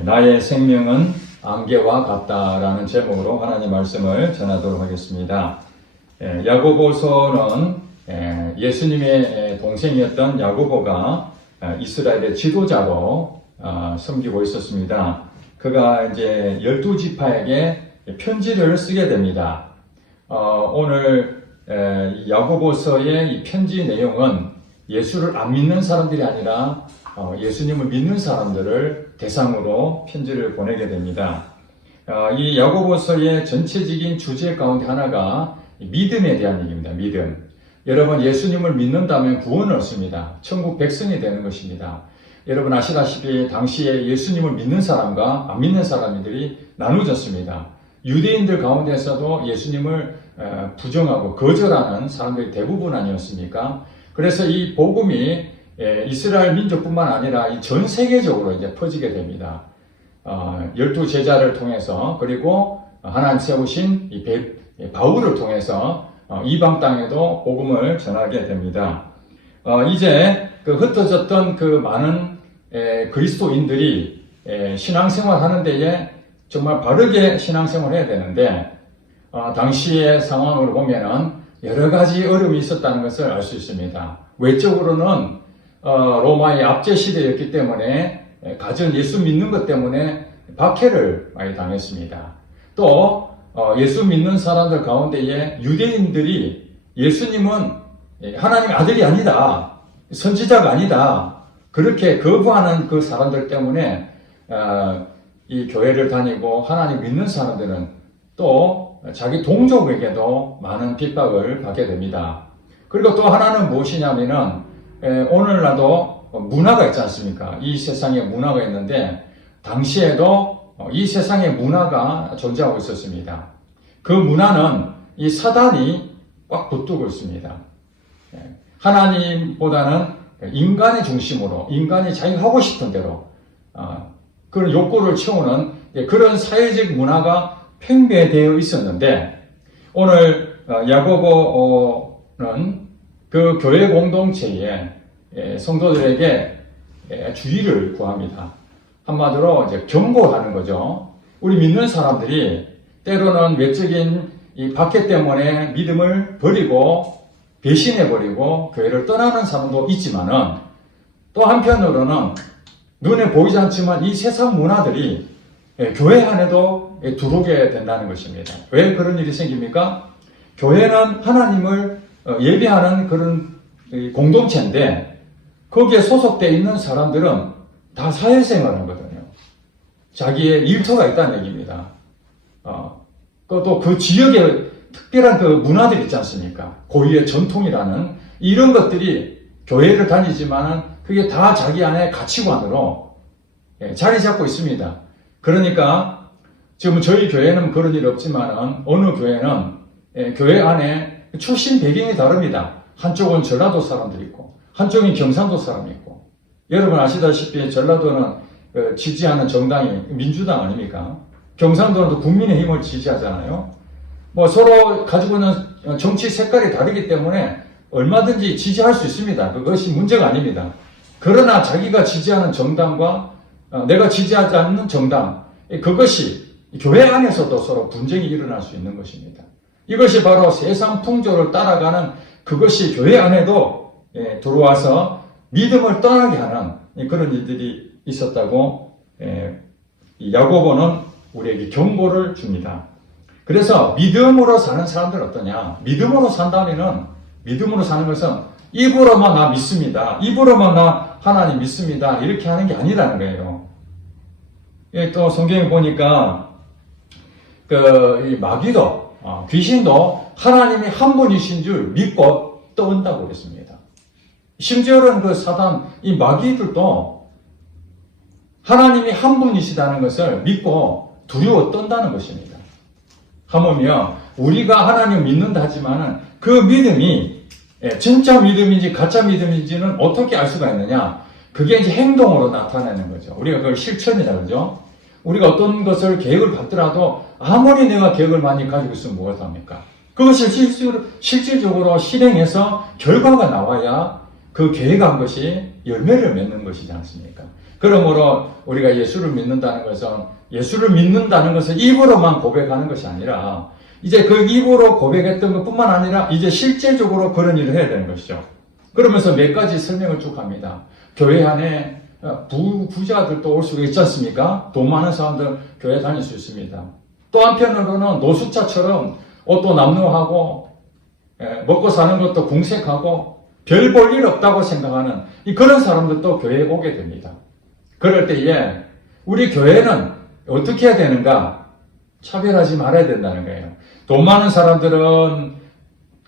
나의 생명은 안개와 같다라는 제목으로 하나님 말씀을 전하도록 하겠습니다. 야고보서는 예수님의 동생이었던 야고보가 이스라엘의 지도자로 섬기고 있었습니다. 그가 이제 12지파에게 편지를 쓰게 됩니다. 오늘 야고보서의 이 편지 내용은 예수를 안 믿는 사람들이 아니라 예수님을 믿는 사람들을 대상으로 편지를 보내게 됩니다. 이 야고보서의 전체적인 주제 가운데 하나가 믿음에 대한 얘기입니다. 믿음. 여러분, 예수님을 믿는다면 구원을 얻습니다. 천국 백성이 되는 것입니다. 여러분 아시다시피 당시에 예수님을 믿는 사람과 안 믿는 사람들이 나누어졌습니다. 유대인들 가운데서도 예수님을 부정하고 거절하는 사람들이 대부분 아니었습니까? 그래서 이 복음이 이스라엘 민족뿐만 아니라 전 세계적으로 이제 퍼지게 됩니다. 12제자를 통해서, 그리고 하나님 세우신 바울을 통해서 이방 땅에도 복음을 전하게 됩니다. 이제 그 흩어졌던 그 많은 그리스도인들이 신앙생활 하는 데에 정말 바르게 신앙생활을 해야 되는데, 당시의 상황을 보면은 여러 가지 어려움이 있었다는 것을 알 수 있습니다. 외적으로는 로마의 압제 시대였기 때문에 가전 예수 믿는 것 때문에 박해를 많이 당했습니다. 또 예수 믿는 사람들 가운데에 유대인들이 예수님은 하나님 아들이 아니다, 선지자가 아니다, 그렇게 거부하는 그 사람들 때문에 이 교회를 다니고 하나님 믿는 사람들은 또 자기 동족에게도 많은 핍박을 받게 됩니다. 그리고 또 하나는 무엇이냐면은 오늘날도 문화가 있지 않습니까? 이 세상에 문화가 있는데 당시에도 이 세상에 문화가 존재하고 있었습니다. 그 문화는 이 사단이 꽉 붙들고 있습니다. 하나님보다는 인간의 중심으로, 인간이 자기가 하고 싶은 대로 그런 욕구를 채우는 그런 사회적 문화가 팽배되어 있었는데, 오늘 야고보는 그 교회 공동체에 성도들에게 주의를 구합니다. 한마디로 이제 경고하는 거죠. 우리 믿는 사람들이 때로는 외적인 이 박해 때문에 믿음을 버리고 배신해버리고 교회를 떠나는 사람도 있지만은, 또 한편으로는 눈에 보이지 않지만 이 세상 문화들이 교회 안에도 들어오게 된다는 것입니다. 왜 그런 일이 생깁니까? 교회는 하나님을 예배하는 그런 공동체인데, 거기에 소속되어 있는 사람들은 다 사회생활을 하거든요. 자기의 일터가 있다는 얘기입니다. 또 그 지역에 특별한 그 문화들이 있지 않습니까? 고유의 전통이라는 이런 것들이 교회를 다니지만은 그게 다 자기 안에 가치관으로 자리 잡고 있습니다. 그러니까 지금 저희 교회는 그런 일 없지만은 어느 교회는 교회 안에 출신 배경이 다릅니다. 한쪽은 전라도 사람들이 있고 한쪽은 경상도 사람이 있고, 여러분 아시다시피 전라도는 지지하는 정당이 민주당 아닙니까? 경상도는 또 국민의힘을 지지하잖아요. 뭐 서로 가지고 있는 정치 색깔이 다르기 때문에 얼마든지 지지할 수 있습니다. 그것이 문제가 아닙니다. 그러나 자기가 지지하는 정당과 내가 지지하지 않는 정당, 그것이 교회 안에서도 서로 분쟁이 일어날 수 있는 것입니다. 이것이 바로 세상 풍조를 따라가는, 그것이 교회 안에도 들어와서 믿음을 떠나게 하는 그런 일들이 있었다고 야고보는 우리에게 경고를 줍니다. 그래서 믿음으로 사는 사람들 어떠냐? 믿음으로 산다면은, 믿음으로 사는 것은 입으로만 나 믿습니다, 입으로만 나 하나님 믿습니다, 이렇게 하는 게 아니라는 거예요. 또 성경에 보니까 이 마귀도 귀신도 하나님이 한 분이신 줄 믿고 떠온다고 그랬습니다. 심지어는 그 사단, 이 마귀들도 하나님이 한 분이시다는 것을 믿고 두려워 떤다는 것입니다. 하물며 우리가 하나님을 믿는다 하지만은 그 믿음이 진짜 믿음인지 가짜 믿음인지는 어떻게 알 수가 있느냐? 그게 이제 행동으로 나타나는 거죠. 우리가 그걸 실천이라 그러죠. 우리가 어떤 것을 계획을 받더라도 아무리 내가 계획을 많이 가지고 있으면 무엇 합니까? 그것을 실질적으로 실행해서 결과가 나와야 그 계획한 것이 열매를 맺는 것이지 않습니까? 그러므로 우리가 예수를 믿는다는 것은 입으로만 고백하는 것이 아니라 이제 그 입으로 고백했던 것뿐만 아니라 이제 실제적으로 그런 일을 해야 되는 것이죠. 그러면서 몇 가지 설명을 쭉 합니다. 교회 안에 부자들도 올 수가 있지 않습니까? 돈 많은 사람들 교회 다닐 수 있습니다. 또 한편으로는 노숙자처럼 옷도 남루하고 먹고 사는 것도 궁색하고 별 볼 일 없다고 생각하는 그런 사람들도 교회에 오게 됩니다. 그럴 때에 우리 교회는 어떻게 해야 되는가? 차별하지 말아야 된다는 거예요. 돈 많은 사람들은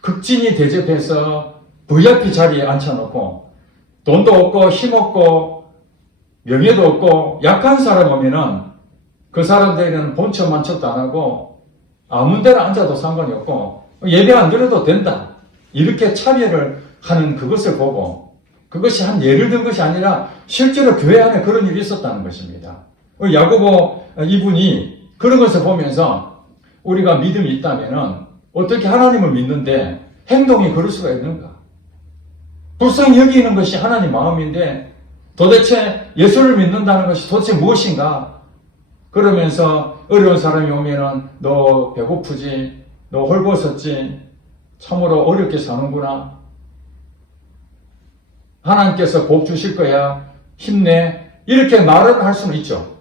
극진히 대접해서 VIP 자리에 앉혀놓고 돈도 없고 힘없고 명예도 없고 약한 사람 오면은 그 사람들에게는 본척 만척도 안 하고 아무 데나 앉아도 상관이 없고 예배 안 드려도 된다. 이렇게 차별을 하는 그것을 보고 그것이 한 예를 든 것이 아니라 실제로 교회 안에 그런 일이 있었다는 것입니다. 야고보 이분이 그런 것을 보면서 우리가 믿음이 있다면은 어떻게 하나님을 믿는데 행동이 그럴 수가 있는가? 불쌍히 여기는 것이 하나님 마음인데 도대체 예수를 믿는다는 것이 도대체 무엇인가? 그러면서 어려운 사람이 오면은 너 배고프지? 너 헐벗었지? 참으로 어렵게 사는구나. 하나님께서 복 주실 거야. 힘내. 이렇게 말을 할 수는 있죠.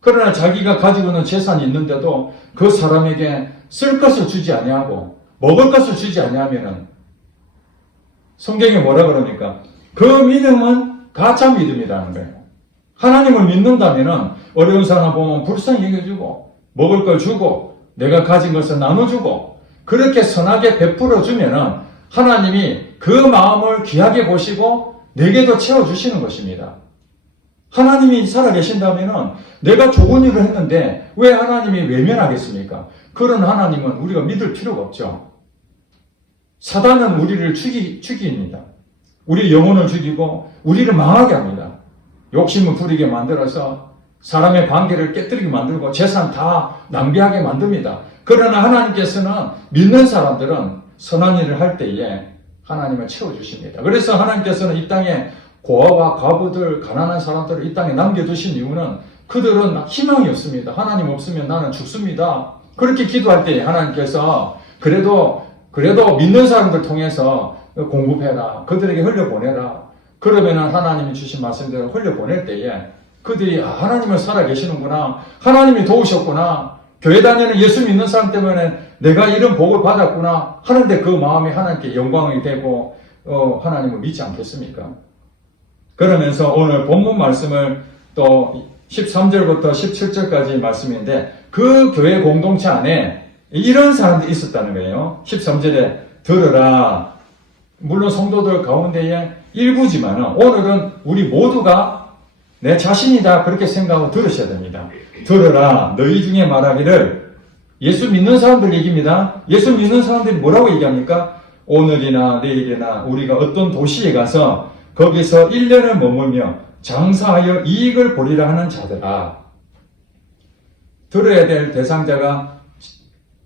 그러나 자기가 가지고 있는 재산이 있는데도 그 사람에게 쓸 것을 주지 아니하고 먹을 것을 주지 아니하면은 성경에 뭐라 그러니까 그 믿음은 가짜 믿음이라는 거예요. 하나님을 믿는다면은 어려운 사람 보면 불쌍히 여겨주고 먹을 걸 주고 내가 가진 것을 나눠주고 그렇게 선하게 베풀어 주면은 하나님이 그 마음을 귀하게 보시고 내게도 채워주시는 것입니다. 하나님이 살아계신다면은 내가 좋은 일을 했는데 왜 하나님이 외면하겠습니까? 그런 하나님은 우리가 믿을 필요가 없죠. 사단은 우리를 죽입니다. 우리 영혼을 죽이고 우리를 망하게 합니다. 욕심을 부리게 만들어서 사람의 관계를 깨뜨리게 만들고 재산 다 낭비하게 만듭니다. 그러나 하나님께서는 믿는 사람들은 선한 일을 할 때에 하나님을 채워주십니다. 그래서 하나님께서는 이 땅에 고아와 과부들, 가난한 사람들을 이 땅에 남겨두신 이유는 그들은 희망이 없습니다. 하나님 없으면 나는 죽습니다. 그렇게 기도할 때 하나님께서 그래도 믿는 사람들 통해서 공급해라. 그들에게 흘려보내라. 그러면은 하나님이 주신 말씀대로 흘려보낼 때에 그들이 하나님은 살아계시는구나. 하나님이 도우셨구나. 교회 다니는 예수 믿는 사람 때문에 내가 이런 복을 받았구나 하는데 그 마음이 하나님께 영광이 되고 하나님을 믿지 않겠습니까? 그러면서 오늘 본문 말씀을 또 13절부터 17절까지 말씀인데 그 교회 공동체 안에 이런 사람들이 있었다는 거예요. 13절에 들으라. 물론 성도들 가운데에 일부지만 오늘은 우리 모두가 내 자신이다 그렇게 생각하고 들으셔야 됩니다. 들으라. 너희 중에 말하기를 예수 믿는 사람들 얘기입니다. 예수 믿는 사람들이 뭐라고 얘기합니까? 오늘이나 내일이나 우리가 어떤 도시에 가서 거기서 1년을 머물며 장사하여 이익을 보리라 하는 자들아. 들어야 될 대상자가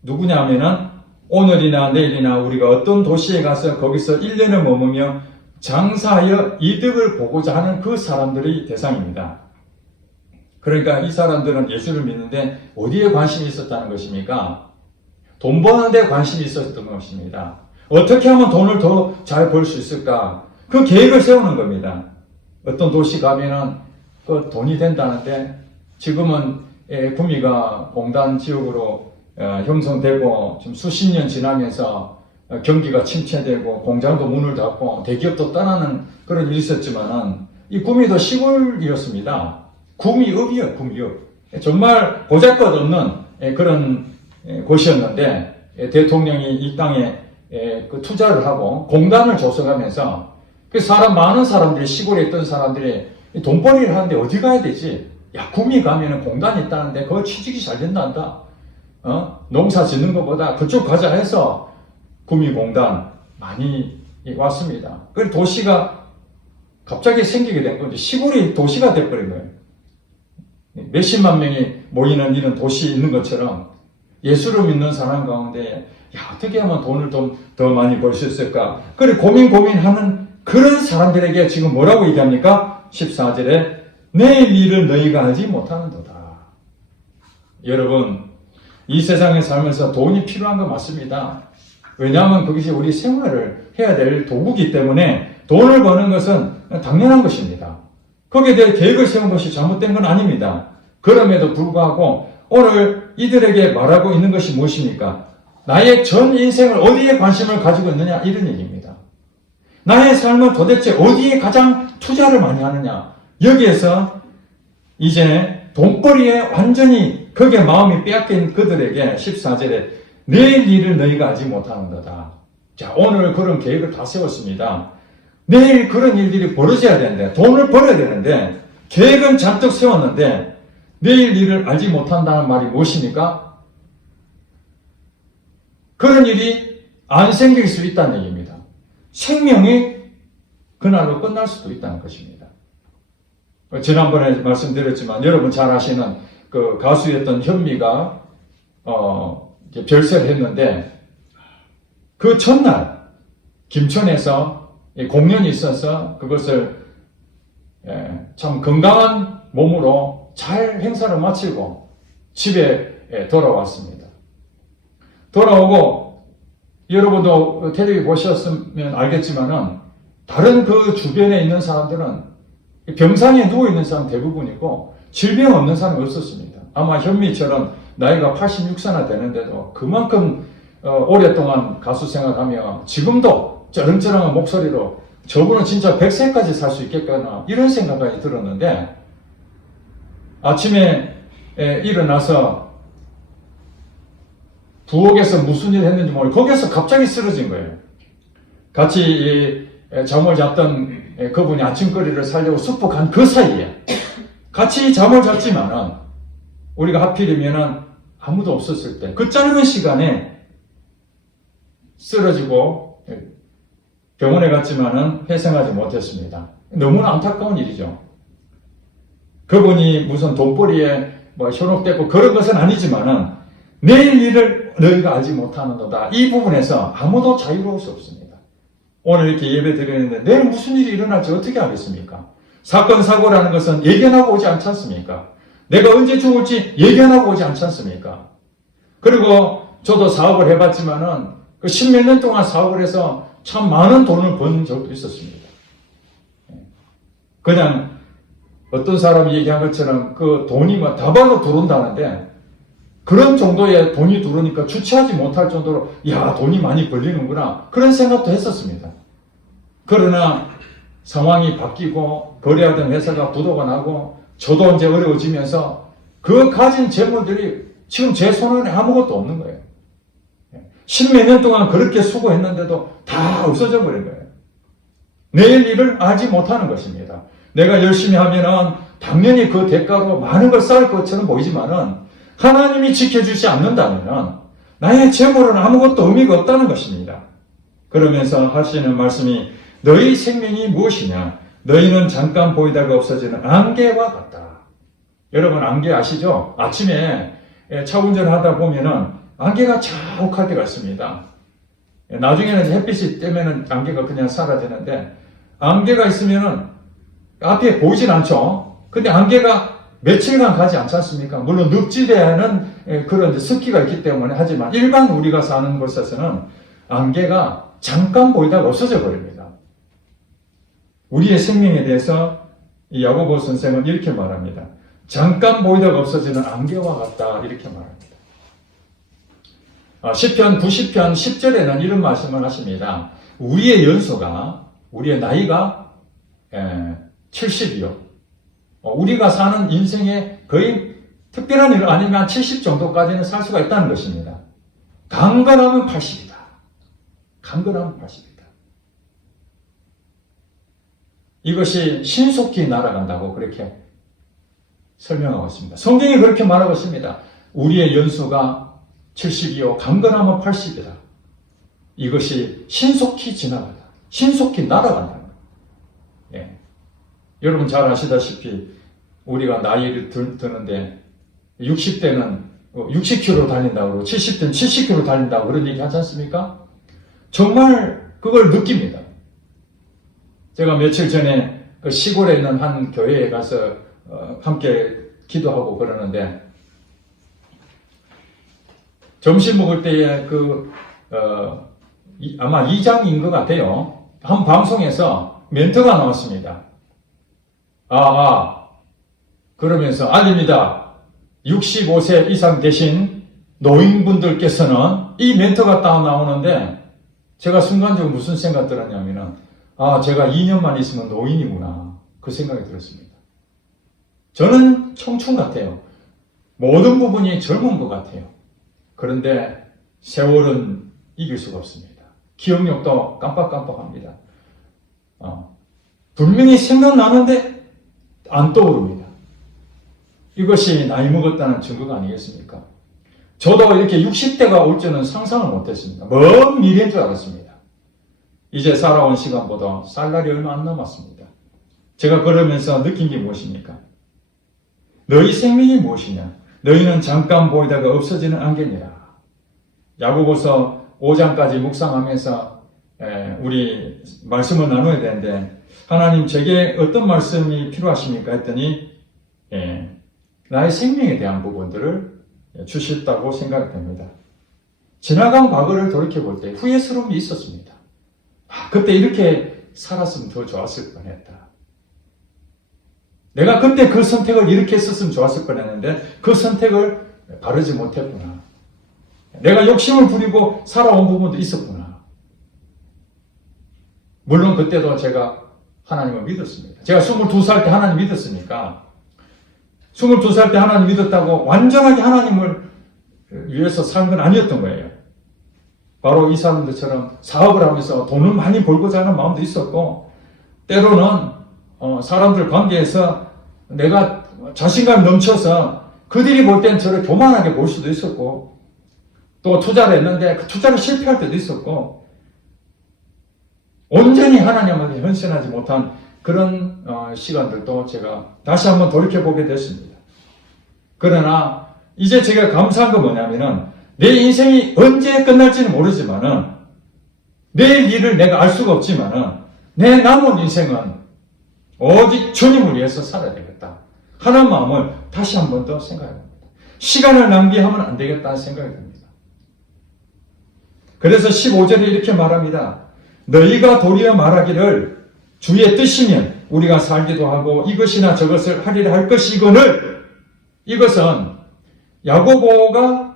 누구냐 하면은 오늘이나 내일이나 우리가 어떤 도시에 가서 거기서 1년을 머물며 장사하여 이득을 보고자 하는 그 사람들이 대상입니다. 그러니까 이 사람들은 예수를 믿는데 어디에 관심이 있었다는 것입니까? 돈 버는 데 관심이 있었던 것입니다. 어떻게 하면 돈을 더 잘 벌 수 있을까? 그 계획을 세우는 겁니다. 어떤 도시 가면은 그 돈이 된다는데 지금은 구미가 공단 지역으로 형성되고 좀 수십 년 지나면서 경기가 침체되고 공장도 문을 닫고 대기업도 떠나는 그런 일이 있었지만은 이 구미도 시골이었습니다. 구미읍이요, 구미읍. 정말 보잘것없는 그런 곳이었는데 대통령이 이 땅에 그 투자를 하고 공단을 조성하면서 그 많은 사람들이 시골에 있던 사람들이 돈벌이를 하는데 어디 가야 되지? 야, 구미 가면은 공단이 있다는데 그거 취직이 잘 된단다. 농사 짓는 것보다 그쪽 가자 해서 구미공단 많이 왔습니다. 그 도시가 갑자기 생기게 된 건데 시골이 도시가 돼버린 거예요. 몇십만 명이 모이는 이런 도시 있는 것처럼 예수를 믿는 사람 가운데 야, 어떻게 하면 돈을 좀 더 많이 벌 수 있을까? 그래 고민하는 그런 사람들에게 지금 뭐라고 얘기합니까? 14절에 내일 일을 너희가 하지 못하는도다. 여러분, 이 세상에 살면서 돈이 필요한 거 맞습니다. 왜냐하면 그것이 우리 생활을 해야 될 도구이기 때문에 돈을 버는 것은 당연한 것입니다. 거기에 대해 계획을 세운 것이 잘못된 건 아닙니다. 그럼에도 불구하고 오늘 이들에게 말하고 있는 것이 무엇입니까? 나의 전 인생을 어디에 관심을 가지고 있느냐, 이런 얘기입니다. 나의 삶은 도대체 어디에 가장 투자를 많이 하느냐, 여기에서 이제 돈벌이에 완전히 거기에 마음이 빼앗긴 그들에게 14절에 내일 일을 너희가 하지 못하는도다. 자, 오늘 그런 계획을 다 세웠습니다. 내일 그런 일들이 벌어져야 되는데, 돈을 벌어야 되는데, 계획은 잔뜩 세웠는데 내일 일을 알지 못한다는 말이 무엇입니까? 그런 일이 안 생길 수 있다는 얘기입니다. 생명이 그날로 끝날 수도 있다는 것입니다. 지난번에 말씀드렸지만 여러분 잘 아시는 그 가수였던 현미가 별세를 했는데 그 첫날 김천에서 공연이 있어서 그것을 참 건강한 몸으로 잘 행사를 마치고 집에 돌아왔습니다. 돌아오고 여러분도 텔레비 보셨으면 알겠지만은 다른 그 주변에 있는 사람들은 병상에 누워있는 사람 대부분이고 질병 없는 사람이 없었습니다. 아마 현미처럼 나이가 86세나 되는데도 그만큼 오랫동안 가수 생활하며 지금도 쩌렁쩌렁한 목소리로 저분은 진짜 100세까지 살 수 있겠구나 이런 생각까지 들었는데 아침에 일어나서 부엌에서 무슨 일을 했는지 모르고 거기에서 갑자기 쓰러진 거예요. 같이 잠을 잤던 그분이 아침거리를 살려고 숲을 간 그 사이에 같이 잠을 잤지만은 우리가 하필이면은 아무도 없었을 때 그 짧은 시간에 쓰러지고 병원에 갔지만은 회생하지 못했습니다. 너무나 안타까운 일이죠. 그분이 무슨 돈벌이에 현혹되고 그런 것은 아니지만은 내일 일을 너희가 알지 못하는도다. 이 부분에서 아무도 자유로울 수 없습니다. 오늘 이렇게 예배 드리는데 내일 무슨 일이 일어날지 어떻게 알겠습니까? 사건, 사고라는 것은 예견하고 오지 않지 않습니까? 내가 언제 죽을지 예견하고 오지 않지 않습니까? 그리고 저도 사업을 해봤지만은 그 십몇 년 동안 사업을 해서 참 많은 돈을 번 적도 있었습니다. 그냥 어떤 사람이 얘기한 것처럼 그 돈이 막 다발로 들어온다는데 그런 정도의 돈이 들어오니까 주체하지 못할 정도로 야 돈이 많이 벌리는구나 그런 생각도 했었습니다. 그러나 상황이 바뀌고 거래하던 회사가 부도가 나고 저도 이제 어려워지면서 그 가진 재물들이 지금 제 손안에 아무것도 없는 거예요. 십몇 년 동안 그렇게 수고했는데도 다 없어져 버린 거예요. 내일 일을 알지 못하는 것입니다. 내가 열심히 하면은 당연히 그 대가로 많은 걸 쌓을 것처럼 보이지만은 하나님이 지켜주지 않는다면 나의 재물은 아무것도 의미가 없다는 것입니다. 그러면서 하시는 말씀이 너희 생명이 무엇이냐? 너희는 잠깐 보이다가 없어지는 안개와 같다. 여러분 안개 아시죠? 아침에 차 운전하다 보면은 안개가 자욱할 때가 있습니다. 나중에는 햇빛이 뜨면은 안개가 그냥 사라지는데 안개가 있으면은 앞에 보이진 않죠? 근데 안개가 며칠간 가지 않지 않습니까? 물론 늪지대에는 그런 습기가 있기 때문에 하지만 일반 우리가 사는 곳에서는 안개가 잠깐 보이다가 없어져 버립니다. 우리의 생명에 대해서 이 야고보 선생은 이렇게 말합니다. 잠깐 보이다가 없어지는 안개와 같다 이렇게 말합니다. 시편 90편 10절에는 이런 말씀을 하십니다. 우리의 연수가 우리의 나이가 70이요. 우리가 사는 인생에 거의 특별한 일 아니면 70 정도까지는 살 수가 있다는 것입니다. 강건하면 80이다. 강건하면 80이다. 이것이 신속히 날아간다고 그렇게 설명하고 있습니다. 성경이 그렇게 말하고 있습니다. 우리의 연수가 70이요. 강건하면 80이다. 이것이 신속히 지나간다. 신속히 날아간다. 예. 여러분 잘 아시다시피 우리가 나이를 드는데 60대는 60km 달린다고 70대는 70km 달린다고 그런 얘기 하지 않습니까? 정말 그걸 느낍니다. 제가 며칠 전에 그 시골에 있는 한 교회에 가서 함께 기도하고 그러는데, 점심 먹을 때에 아마 2장인 것 같아요. 한 방송에서 멘트가 나왔습니다. 그러면서 아닙니다. 65세 이상 되신 노인분들께서는 이 멘트가 딱 나오는데, 제가 순간적으로 무슨 생각 들었냐면은, 제가 2년만 있으면 노인이구나. 그 생각이 들었습니다. 저는 청춘 같아요. 모든 부분이 젊은 것 같아요. 그런데 세월은 이길 수가 없습니다. 기억력도 깜빡깜빡합니다. 분명히 생각나는데 안 떠오릅니다. 이것이 나이 먹었다는 증거가 아니겠습니까? 저도 이렇게 60대가 올 줄은 상상을 못했습니다. 먼 미래인 줄 알았습니다. 이제 살아온 시간보다 살 날이 얼마 안 남았습니다. 제가 그러면서 느낀 게 무엇입니까? 너희 생명이 무엇이냐? 너희는 잠깐 보이다가 없어지는 안개니라. 야고보서 5장까지 묵상하면서 우리 말씀을 나눠야 되는데, 하나님 제게 어떤 말씀이 필요하십니까? 했더니 나의 생명에 대한 부분들을 주셨다고 생각이 됩니다. 지나간 과거를 돌이켜볼 때 후회스러움이 있었습니다. 그때 이렇게 살았으면 더 좋았을 뻔했다. 내가 그때 그 선택을 이렇게 했었으면 좋았을 뻔했는데 그 선택을 바르지 못했구나. 내가 욕심을 부리고 살아온 부분도 있었구나. 물론 그때도 제가 하나님을 믿었습니다. 제가 22살 때 하나님 믿었으니까 22살 때 하나님 믿었다고 완전하게 하나님을 위해서 산 건 아니었던 거예요. 바로 이 사람들처럼 사업을 하면서 돈을 많이 벌고자 하는 마음도 있었고, 때로는 사람들 관계에서 내가 자신감이 넘쳐서 그들이 볼 땐 저를 교만하게 볼 수도 있었고, 또 투자를 했는데 그 투자를 실패할 때도 있었고, 온전히 하나님에게 헌신하지 못한 그런 시간들도 제가 다시 한번 돌이켜보게 됐습니다. 그러나 이제 제가 감사한 건 뭐냐면은, 내 인생이 언제 끝날지는 모르지만은, 내일 일을 내가 알 수가 없지만은, 내 남은 인생은 오직 주님을 위해서 살아야 되겠다 하는 마음을 다시 한 번 더 생각합니다. 시간을 낭비하면 안 되겠다는 생각이 듭니다. 그래서 15절에 이렇게 말합니다. 너희가 도리어 말하기를 주의 뜻이면 우리가 살기도 하고 이것이나 저것을 하리라 할 것이거늘, 이것은 야고보가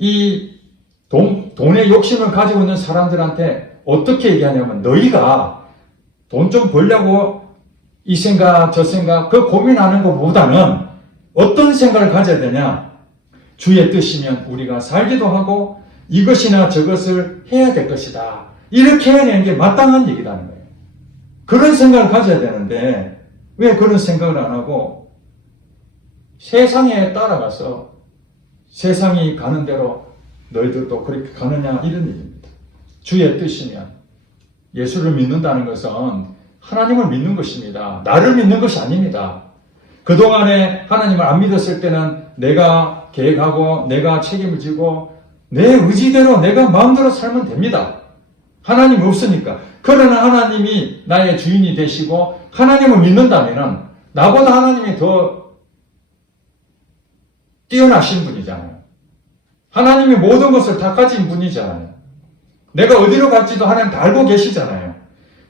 이 돈의 욕심을 가지고 있는 사람들한테 어떻게 얘기하냐면, 너희가 돈 좀 벌려고 이 생각 저 생각 그 고민하는 것보다는 어떤 생각을 가져야 되냐? 주의 뜻이면 우리가 살기도 하고 이것이나 저것을 해야 될 것이다. 이렇게 해야 되는 게 마땅한 얘기라는 거예요. 그런 생각을 가져야 되는데 왜 그런 생각을 안 하고 세상에 따라가서 세상이 가는 대로 너희들도 그렇게 가느냐, 이런 얘기입니다. 주의 뜻이면, 예수를 믿는다는 것은 하나님을 믿는 것입니다. 나를 믿는 것이 아닙니다. 그동안에 하나님을 안 믿었을 때는 내가 계획하고 내가 책임을 지고 내 의지대로 내가 마음대로 살면 됩니다. 하나님 없으니까. 그러나 하나님이 나의 주인이 되시고 하나님을 믿는다면 나보다 하나님이 더 뛰어나신 분이잖아요. 하나님이 모든 것을 다 가진 분이잖아요. 내가 어디로 갈지도 하나님 다 알고 계시잖아요.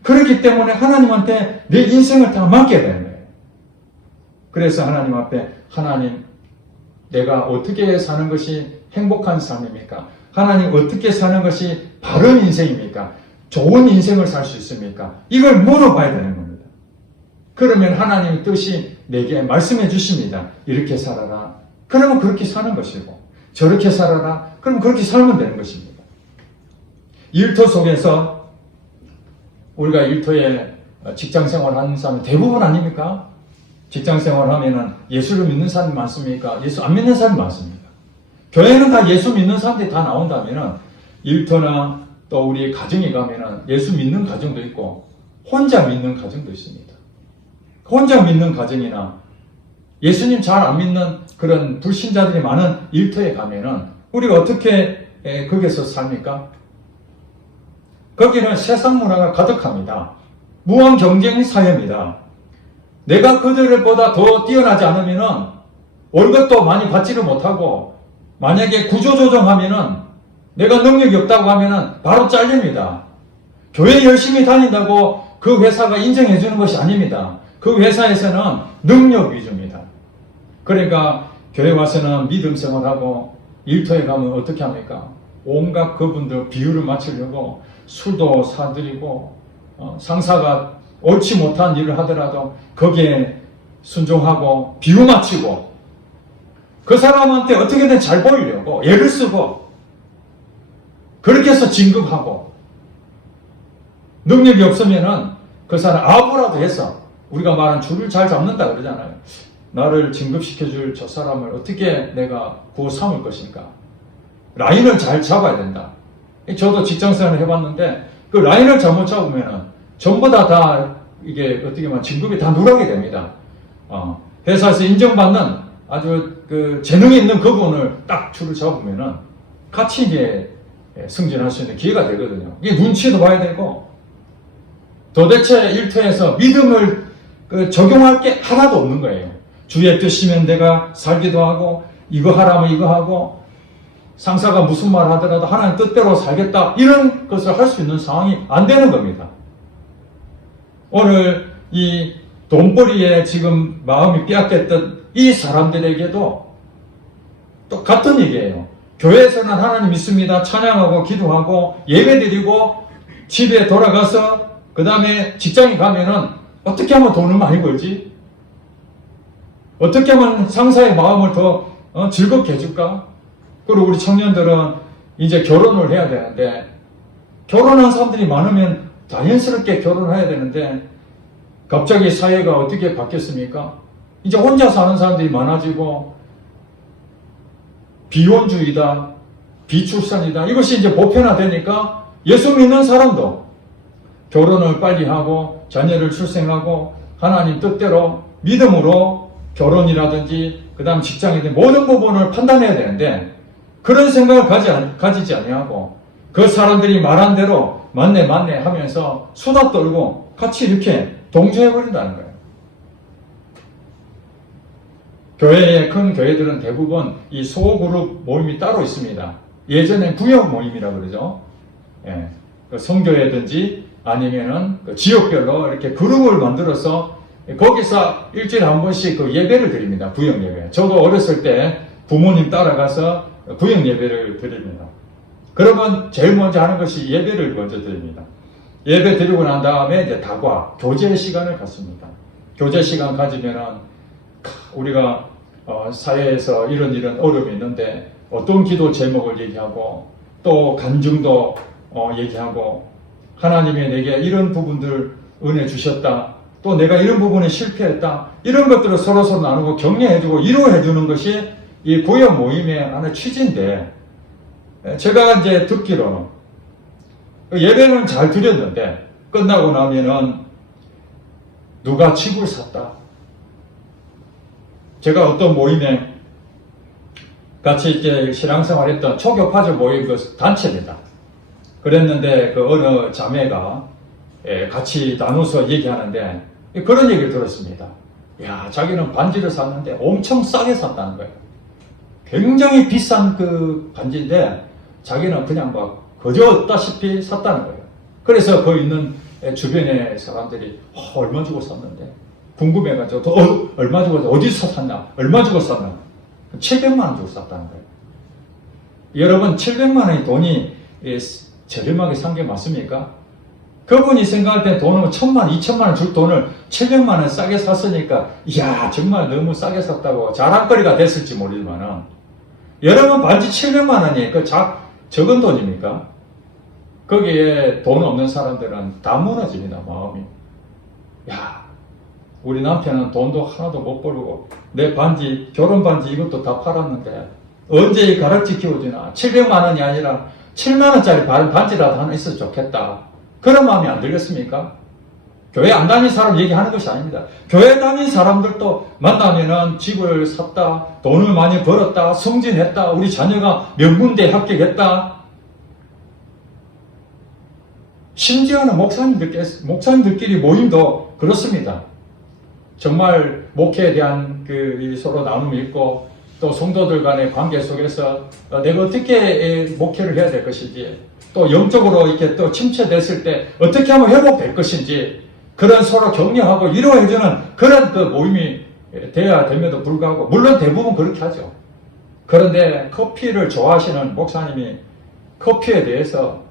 그렇기 때문에 하나님한테 내 인생을 다 맡겨야 되는 거예요. 그래서 하나님 앞에, 하나님, 내가 어떻게 사는 것이 행복한 삶입니까? 하나님, 어떻게 사는 것이 바른 인생입니까? 좋은 인생을 살 수 있습니까? 이걸 물어봐야 되는 겁니다. 그러면 하나님의 뜻이 내게 말씀해 주십니다. 이렇게 살아라. 그러면 그렇게 사는 것이고, 저렇게 살아라. 그럼 그렇게 살면 되는 것입니다. 일터 속에서 우리가 일터에 직장생활 하는 사람이 대부분 아닙니까? 직장생활 하면은 예수를 믿는 사람이 많습니까? 예수 안 믿는 사람이 많습니까? 교회는 다 예수 믿는 사람들이 다 나온다면은 일터나 또 우리 가정에 가면은 예수 믿는 가정도 있고 혼자 믿는 가정도 있습니다. 혼자 믿는 가정이나 예수님 잘 안 믿는 그런 불신자들이 많은 일터에 가면은 우리가 어떻게 거기서 삽니까? 거기는 세상 문화가 가득합니다. 무한 경쟁 사회입니다. 내가 그들보다 더 뛰어나지 않으면은 월급도 많이 받지를 못하고, 만약에 구조조정하면은 내가 능력이 없다고 하면은 바로 잘립니다. 교회 열심히 다닌다고 그 회사가 인정해 주는 것이 아닙니다. 그 회사에서는 능력 위주입니다. 그러니까 교회 와서는 믿음 생활하고 일터에 가면 어떻게 합니까? 온갖 그분들 비율을 맞추려고 술도 사드리고, 상사가 옳지 못한 일을 하더라도 거기에 순종하고 비유 맞추고, 그 사람한테 어떻게든 잘 보이려고 애를 쓰고, 그렇게 해서 진급하고, 능력이 없으면은 그 사람 아부라도 해서, 우리가 말하는 줄을 잘 잡는다 그러잖아요. 나를 진급시켜줄 저 사람을 어떻게 내가 구워 삼을 것인가. 라인을 잘 잡아야 된다. 저도 직장생활을 해봤는데 그 라인을 잘못 잡으면은 전부 다 이게 어떻게 보면 진급이 다 누락이 됩니다. 회사에서 인정받는 아주 그 재능이 있는 그분을 딱 줄을 잡으면은 같이 이제 승진할 수 있는 기회가 되거든요. 이게 눈치도 봐야 되고, 도대체 일터에서 믿음을 적용할 게 하나도 없는 거예요. 주의 뜻이면 내가 살기도 하고, 이거 하라면 이거 하고, 상사가 무슨 말 하더라도 하나님 뜻대로 살겠다, 이런 것을 할 수 있는 상황이 안 되는 겁니다. 오늘 이 돈벌이에 지금 마음이 빼앗겼던 이 사람들에게도 똑같은 얘기예요. 교회에서는 하나님 믿습니다. 찬양하고 기도하고 예배드리고 집에 돌아가서 그 다음에 직장에 가면은 어떻게 하면 돈을 많이 벌지? 어떻게 하면 상사의 마음을 더 즐겁게 해줄까? 그리고 우리 청년들은 이제 결혼을 해야 되는데, 결혼한 사람들이 많으면 자연스럽게 결혼해야 되는데 갑자기 사회가 어떻게 바뀌었습니까? 이제 혼자 사는 사람들이 많아지고, 비혼주의다, 비출산이다, 이것이 이제 보편화되니까 예수 믿는 사람도 결혼을 빨리 하고 자녀를 출생하고 하나님 뜻대로 믿음으로 결혼이라든지 그 다음 직장이든 모든 부분을 판단해야 되는데, 그런 생각을 가지지 아니하고 그 사람들이 말한 대로 맞네 하면서 수다 떨고 같이 이렇게 동조해버린다는 거예요. 교회의 큰 교회들은 대부분 이 소그룹 모임이 따로 있습니다. 예전엔 구역 모임이라고 그러죠. 예, 그 성교회든지 아니면은 그 지역별로 이렇게 그룹을 만들어서 거기서 일주일에 한 번씩 그 예배를 드립니다. 구역 예배. 저도 어렸을 때 부모님 따라가서 구역 예배를 드립니다. 그러면 제일 먼저 하는 것이 예배를 먼저 드립니다. 예배 드리고 난 다음에 이제 다과, 교제 시간을 갖습니다. 교제 시간 가지면은 우리가 사회에서 이런 어려움이 있는데 어떤 기도 제목을 얘기하고, 또 간증도 얘기하고, 하나님이 내게 이런 부분들 은혜 주셨다, 또 내가 이런 부분에 실패했다, 이런 것들을 서로 나누고 격려해주고 위로해주는 것이 이 구역 모임의 하나의 취지인데, 제가 이제 듣기로는 예배는 잘 드렸는데 끝나고 나면은 누가 집을 샀다. 제가 어떤 모임에 같이 이제 신앙생활 했던 초교파적 모임 그 단체입니다. 그랬는데 그 어느 자매가 같이 나눠서 얘기하는데 그런 얘기를 들었습니다. 야, 자기는 반지를 샀는데 엄청 싸게 샀다는 거예요. 굉장히 비싼 그 반지인데 자기는 그냥 막 거저었다시피 샀다는 거예요. 그래서 그 있는 주변의 사람들이 얼마 주고 샀는데 궁금해가지고 얼마 주고 어디서 샀나, 얼마 주고 샀나, 700만 원 주고 샀다는 거예요. 여러분, 700만 원의 돈이 저렴하게 산 게 맞습니까? 그분이 생각할 때 돈은 1000만 원, 2000만 원 줄 돈을 700만 원 싸게 샀으니까 이야 정말 너무 싸게 샀다고 자랑거리가 됐을지 모르지만은, 여러분 반지 700만 원이 그 적은 돈입니까? 거기에 돈 없는 사람들은 다 무너집니다, 마음이. 야, 우리 남편은 돈도 하나도 못 벌고 내 반지, 결혼 반지 이것도 다 팔았는데 언제 이 가락지 키워주나. 700만 원이 아니라 7만 원짜리 반지라도 하나 있어도 좋겠다. 그런 마음이 안 들겠습니까? 교회 안 다닌 사람 얘기하는 것이 아닙니다. 교회 다닌 사람들도 만나면은 집을 샀다, 돈을 많이 벌었다, 승진했다, 우리 자녀가 명문대 합격했다. 심지어는 목사님들끼리 모임도 그렇습니다. 정말 목회에 대한 서로 나눔이 있고, 또 성도들 간의 관계 속에서 내가 어떻게 목회를 해야 될 것인지, 또 영적으로 이렇게 또 침체됐을 때 어떻게 하면 회복될 것인지, 그런 서로 격려하고 위로해주는 그런 모임이 돼야 됨에도 불구하고, 물론 대부분 그렇게 하죠. 그런데 커피를 좋아하시는 목사님이 커피에 대해서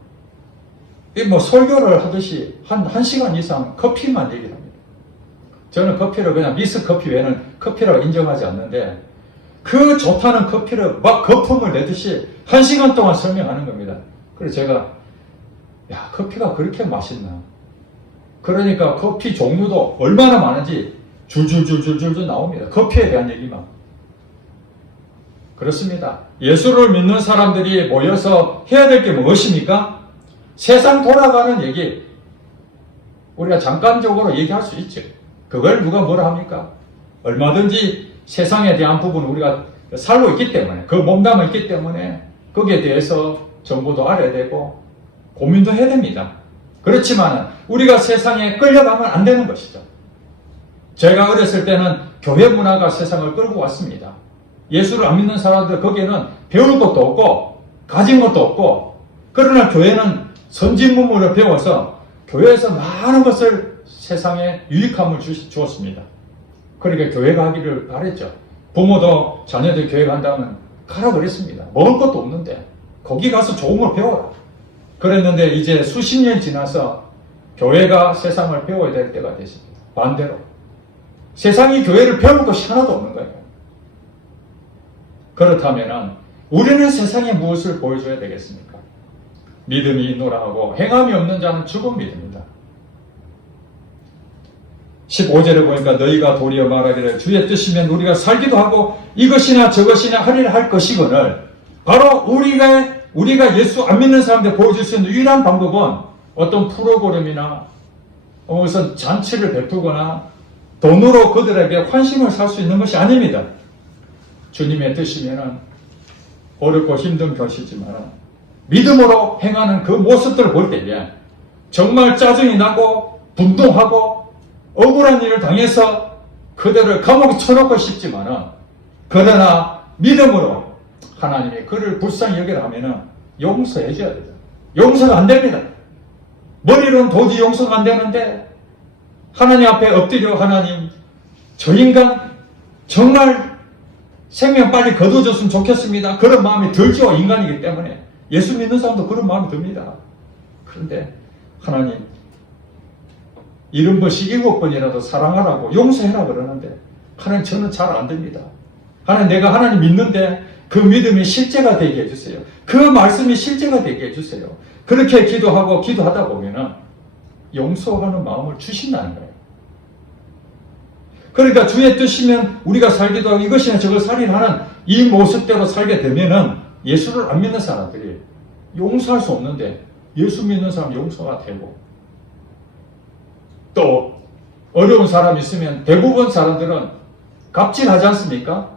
설교를 하듯이 한 시간 이상 커피만 얘기를 합니다. 저는 커피를 그냥 미스 커피 외에는 커피라고 인정하지 않는데, 그 좋다는 커피를 막 거품을 내듯이 한 시간 동안 설명하는 겁니다. 그래서 제가, 야, 커피가 그렇게 맛있나? 그러니까 커피 종류도 얼마나 많은지 줄줄줄줄줄 나옵니다. 커피에 대한 얘기만. 그렇습니다. 예수를 믿는 사람들이 모여서 해야 될 게 무엇입니까? 세상 돌아가는 얘기, 우리가 잠깐적으로 얘기할 수 있죠. 그걸 누가 뭐라 합니까? 얼마든지 세상에 대한 부분을 우리가 살고 있기 때문에, 그 몸담아 있기 때문에 거기에 대해서 정보도 알아야 되고 고민도 해야 됩니다. 그렇지만 우리가 세상에 끌려가면 안 되는 것이죠. 제가 어렸을 때는 교회 문화가 세상을 끌고 왔습니다. 예수를 안 믿는 사람들 거기에는 배울 것도 없고 가진 것도 없고, 그러나 교회는 선진문물을 배워서 교회에서 많은 것을 세상에 유익함을 주었습니다. 그러니까 교회 가기를 바랬죠. 부모도 자녀들 교회 간다면 가라 그랬습니다. 먹을 것도 없는데 거기 가서 좋은 걸 배워라 그랬는데, 이제 수십 년 지나서 교회가 세상을 배워야 될 때가 됐습니다. 반대로 세상이 교회를 배울 것이 하나도 없는 거예요. 그렇다면 우리는 세상에 무엇을 보여줘야 되겠습니까? 믿음이 있노라 하고 행함이 없는 자는 죽은 믿음이다. 15절에 보니까 너희가 도리어 말하기를 주의 뜻이면 우리가 살기도 하고 이것이나 저것이나 하리라 할 것이거늘, 바로 우리가 예수 안 믿는 사람들 보여줄 수 있는 유일한 방법은 어떤 프로그램이나 무슨 잔치를 베푸거나 돈으로 그들에게 환심을 살 수 있는 것이 아닙니다. 주님의 뜻이면 어렵고 힘든 것이지만 믿음으로 행하는 그 모습들을 볼 때에 정말 짜증이 나고 분동하고 억울한 일을 당해서 그들을 감옥에 쳐놓고 싶지만은, 그러나 믿음으로 하나님이 그를 불쌍히 여기라 하면은 용서해 줘야 되죠. 용서가 안 됩니다. 머리로는 도저히 용서가 안 되는데 하나님 앞에 엎드려, 하나님, 저 인간 정말 생명 빨리 거둬줬으면 좋겠습니다. 그런 마음이 들죠. 인간이기 때문에. 예수 믿는 사람도 그런 마음이 듭니다. 그런데 하나님, 70번씩 7번이라도 사랑하라고 용서해라 그러는데 하나님, 저는 잘 안 됩니다. 하나님, 내가 하나님 믿는데 그 믿음이 실제가 되게 해주세요. 그 말씀이 실제가 되게 해주세요. 그렇게 기도하고 기도하다 보면은 용서하는 마음을 주신다는 거예요. 그러니까 주의 뜻이면 우리가 살기도 하고 이것이나 저걸 살리라 하는 이 모습대로 살게 되면은 예수를 안 믿는 사람들이 용서할 수 없는데 예수 믿는 사람 용서가 되고, 또 어려운 사람이 있으면 대부분 사람들은 갑질하지 않습니까?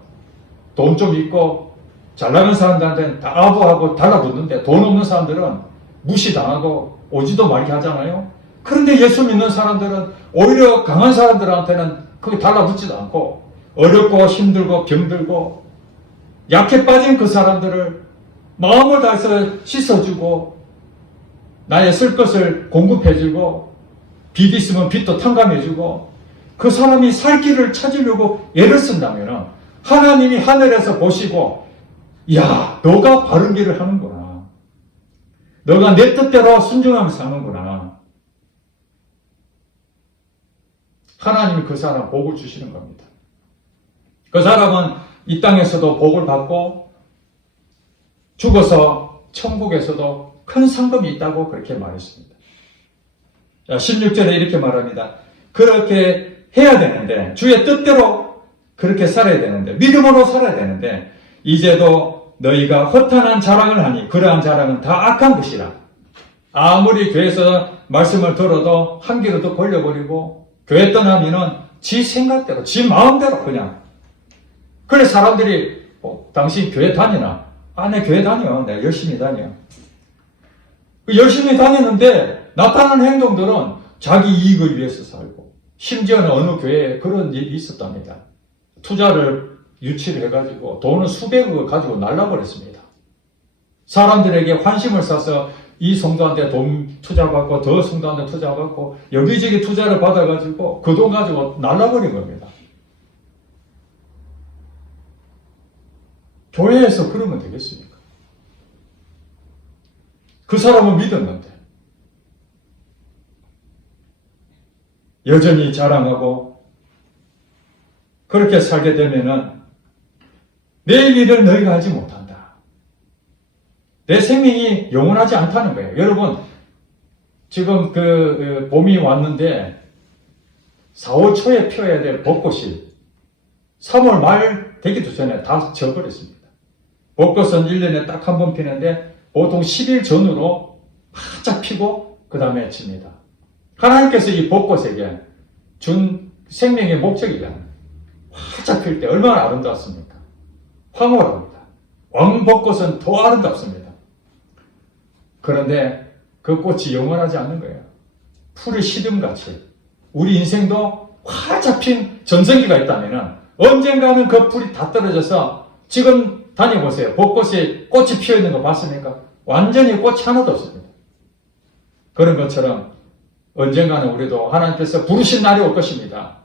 돈 좀 있고 잘 나가는 사람들한테는 다 아부하고 달라붙는데 돈 없는 사람들은 무시당하고 오지도 말게 하잖아요. 그런데 예수 믿는 사람들은 오히려 강한 사람들한테는 그게 달라붙지도 않고, 어렵고 힘들고 병들고 약해 빠진 그 사람들을 마음을 다해서 씻어주고 나의 쓸 것을 공급해주고 빚 있으면 빚도 탕감해주고, 그 사람이 살 길을 찾으려고 애를 쓴다면 하나님이 하늘에서 보시고, 야, 너가 바른 길을 하는구나, 너가 내 뜻대로 순종하며 사는구나, 하나님이 그 사람 복을 주시는 겁니다. 그 사람은 이 땅에서도 복을 받고 죽어서 천국에서도 큰 상금이 있다고 그렇게 말했습니다. 16절에 이렇게 말합니다. 그렇게 해야 되는데, 주의 뜻대로 그렇게 살아야 되는데, 믿음으로 살아야 되는데, 이제도 너희가 허탄한 자랑을 하니 그러한 자랑은 다 악한 것이라. 아무리 교회에서 말씀을 들어도 한 귀로 더 벌려버리고 교회 떠나면은 지 생각대로 지 마음대로 그냥. 그래 사람들이 당신 교회 다니나? 아, 내 교회 다녀. 내가 열심히 다녀. 열심히 다니는데 나타나는 행동들은 자기 이익을 위해서 살고, 심지어는 어느 교회에 그런 일이 있었답니다. 투자를 유치를 해가지고 돈을 수백억을 가지고 날라버렸습니다. 사람들에게 환심을 사서 이 성도한테 돈 투자받고 더 성도한테 투자받고 여기저기 투자를 받아가지고 그 돈 가지고 날라버린 겁니다. 교회에서 그러면 되겠습니까? 그 사람은 믿었는데 여전히 자랑하고 그렇게 살게 되면은 내일 일을 너희가 하지 못한다. 내 생명이 영원하지 않다는 거예요. 여러분, 지금 봄이 왔는데 4월 초에 피어야 될 벚꽃이 3월 말 되기도 전에 다 져버렸습니다. 벚꽃은 1년에 딱 한 번 피는데 보통 10일 전으로 바짝 피고 그 다음에 집니다. 하나님께서 이 벚꽃에게 준 생명의 목적이란 활짝 필 때 얼마나 아름답습니까? 황홀합니다. 왕벚꽃은 더 아름답습니다. 그런데 그 꽃이 영원하지 않는 거예요. 풀의 시듬같이 우리 인생도 활짝 핀 전성기가 있다면 언젠가는 그 풀이 다 떨어져서 지금 다녀보세요. 벚꽃이 꽃이 피어 있는 거 봤습니까? 완전히 꽃이 하나도 없습니다. 그런 것처럼 언젠가는 우리도 하나님께서 부르신 날이 올 것입니다.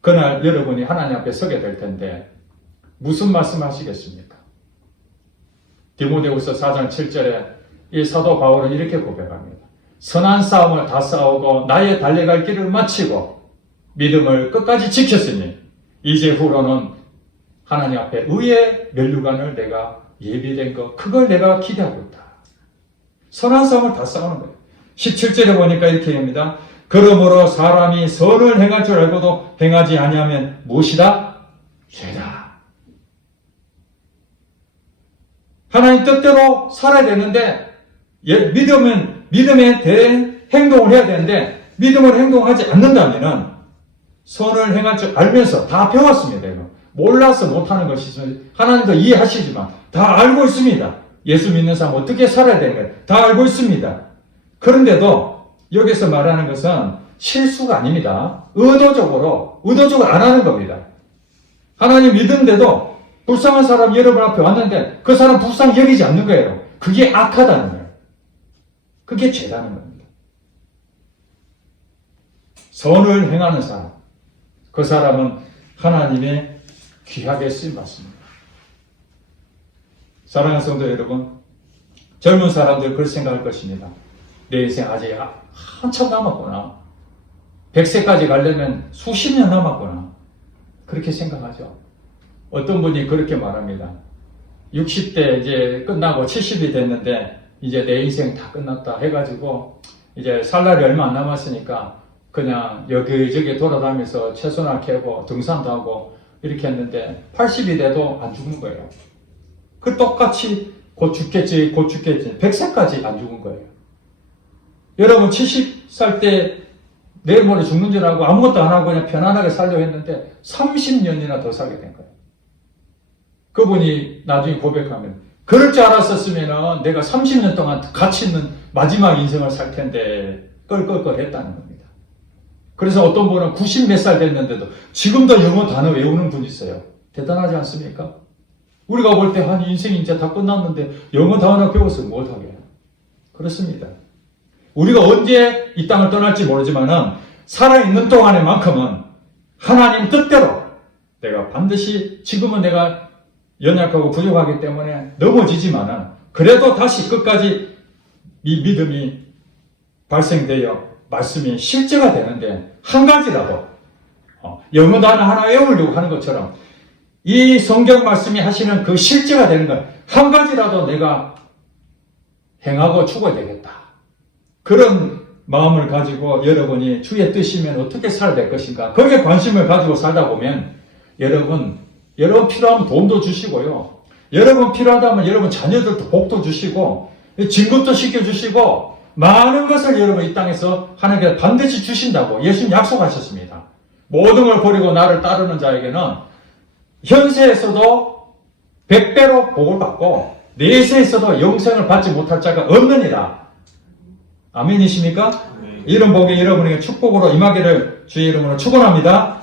그날 여러분이 하나님 앞에 서게 될 텐데 무슨 말씀 하시겠습니까? 디모데후서 4장 7절에 이 사도 바울은 이렇게 고백합니다. 선한 싸움을 다 싸우고 나의 달려갈 길을 마치고 믿음을 끝까지 지켰으니 이제 후로는 하나님 앞에 의의 면류관을 내가 예비된 거 그걸 내가 기대하고 있다. 선한 싸움을 다 싸우는 거예요. 17절에 보니까 이렇게 합니다. 그러므로 사람이 선을 행할 줄 알고도 행하지 아니하면 무엇이다? 죄다. 하나님 뜻대로 살아야 되는데 믿음에 대한 행동을 해야 되는데 믿음을 행동하지 않는다면 선을 행할 줄 알면서 다 배웠습니다. 이거. 몰라서 못하는 것이 하나님도 이해하시지만 다 알고 있습니다. 예수 믿는 사람 어떻게 살아야 되는 거 다 알고 있습니다. 그런데도 여기서 말하는 것은 실수가 아닙니다. 의도적으로 안 하는 겁니다. 하나님 믿는데도 불쌍한 사람 여러분 앞에 왔는데 그 사람 불쌍히 여기지 않는 거예요. 그게 악하다는 거예요. 그게 죄라는 겁니다. 선을 행하는 사람, 그 사람은 하나님의 귀하게 쓰임받습니다. 사랑하는 성도 여러분, 젊은 사람들 그렇게 생각할 것입니다. 내 인생 아직 한참 남았구나. 100세까지 가려면 수십 년 남았구나. 그렇게 생각하죠. 어떤 분이 그렇게 말합니다. 60대 이제 끝나고 70이 됐는데 이제 내 인생 다 끝났다 해가지고 이제 살 날이 얼마 안 남았으니까 그냥 여기저기 돌아다니면서 채소나 캐고 등산도 하고 이렇게 했는데 80이 돼도 안 죽는 거예요. 그 똑같이 곧 죽겠지 100세까지 안 죽은 거예요. 여러분 70살 때 내일 모레 죽는 줄 알고 아무것도 안 하고 그냥 편안하게 살려고 했는데 30년이나 더 살게 된 거예요. 그분이 나중에 고백하면 그럴 줄 알았었으면 내가 30년 동안 가치 있는 마지막 인생을 살 텐데 껄껄껄 했다는 겁니다. 그래서 어떤 분은 90 몇 살 됐는데도 지금도 영어 단어 외우는 분이 있어요. 대단하지 않습니까? 우리가 볼 때 한 인생이 이제 다 끝났는데 영어 단어 배워서 못하게. 그렇습니다. 우리가 언제 이 땅을 떠날지 모르지만은 살아있는 동안에만큼은 하나님 뜻대로 내가 반드시 지금은 내가 연약하고 부족하기 때문에 넘어지지만은 그래도 다시 끝까지 이 믿음이 발생되어 말씀이 실제가 되는데 한 가지라도 영어 단어 하나 외우려고 하는 것처럼 이 성경 말씀이 하시는 그 실제가 되는 것 한 가지라도 내가 행하고 죽어야 되겠다. 그런 마음을 가지고 여러분이 주의 뜻이면 어떻게 살아야 될 것인가 거기에 관심을 가지고 살다 보면 여러분 필요하면 돈도 주시고요. 여러분 필요하다면 여러분 자녀들도 복도 주시고 진급도 시켜주시고 많은 것을 여러분 이 땅에서 하나님께서 반드시 주신다고 예수님 약속하셨습니다. 모든 걸 버리고 나를 따르는 자에게는 현세에서도 100배로 복을 받고 내세에서도 영생을 받지 못할 자가 없느니라. 아멘이십니까? 네. 이런 복이 여러분에게 축복으로 임하기를 주의 이름으로 축원합니다.